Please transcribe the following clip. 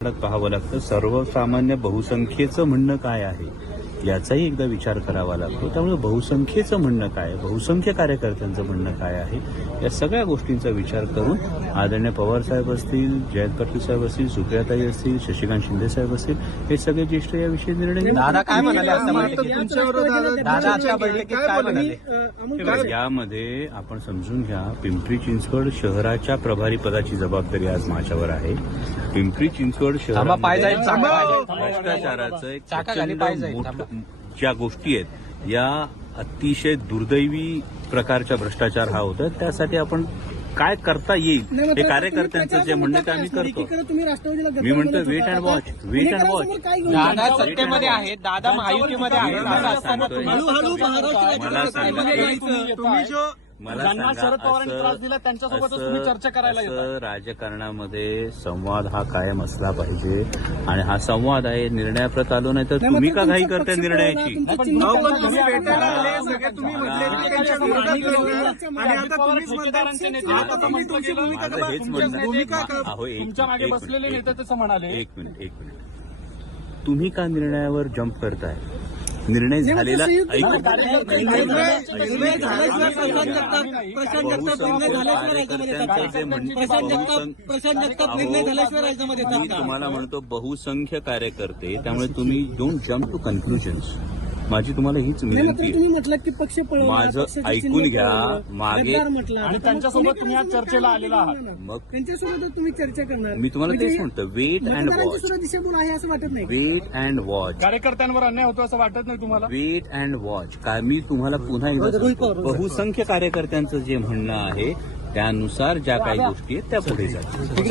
पाहावं लागतं. सर्वसामान्य बहुसंख्येचं म्हणणं काय आहे याचाही एकदा विचार करावा लागतो. त्यामुळे बहुसंख्येचं म्हणणं काय, बहुसंख्य कार्यकर्त्यांचं म्हणणं काय आहे, या सगळ्या गोष्टींचा विचार करून आदरणीय पवार साहेब असतील, जयंत पाटील साहेब असतील, सुप्रियाताई असतील, शशिकांत शिंदे साहेब असतील, हे सगळे ज्येष्ठ याविषयी निर्णय घेतील. दादा काय म्हणाले आजच्या बैठकीत काय म्हणाले? यामध्ये आपण समजून घ्या, पिंपरी चिंचवड शहराच्या प्रभारी पदाची जबाबदारी आज माझ्यावर आहे. पिंपरी चिंचवड शहरामध्ये भ्रष्टाचाराचं एक प्रचंड ज्या गोष्टी आहेत, या अतिशय दुर्दैवी प्रकारच्या भ्रष्टाचार हा होतोय. त्यासाठी आपण काय करता येईल हे कार्यकर्त्यांचं जे म्हणणं ते आम्ही करतो. मी म्हणतो wait and watch, wait and watch. Dada सत्तेमध्ये आहेत, दादा महायुतीमध्ये आहेत, मला शरद पवारांनी त्रास दिला त्यांच्यासोबतच तुम्ही चर्चा करायला असं राजकारणामध्ये संवाद हा कायम असला पाहिजे. आणि हा संवाद आहे. निर्णयाप्रत आलो नाही तर तुम्ही का घाई करताय निर्णयाची? हेच म्हणणं अहो, एक मिनिट, तुम्ही का निर्णयावर जंप करताय? निर्णय झालेला तुम्हाला म्हणतो बहुसंख्य कार्यकर्ते, त्यामुळे तुम्ही डोंट जम्प टू कन्क्लुजन्स. माझी तुम्हाला हीच विनंती. तुम्ही म्हटलं की पक्ष माझं ऐकून घ्या. मागे आणि त्यांच्यासोबत तुम्ही आज चर्चेला आलेला आहात. मग त्यांच्यासोबत तुम्ही चर्चा करणार. मी तुम्हाला तेच म्हणतो, वेट अँड वॉच, सुद्धा दिशाभूल आहे असं वाटत नाही. Wait and watch. कार्यकर्त्यांवर अन्याय होतो असं वाटत नाही तुम्हाला? Wait and watch. का मी तुम्हाला पुन्हा एकदा सांगतो, बहुसंख्य कार्यकर्त्यांचं जे म्हणणं आहे त्यानुसार ज्या काही गोष्टी आहेत त्या पुढे जातील.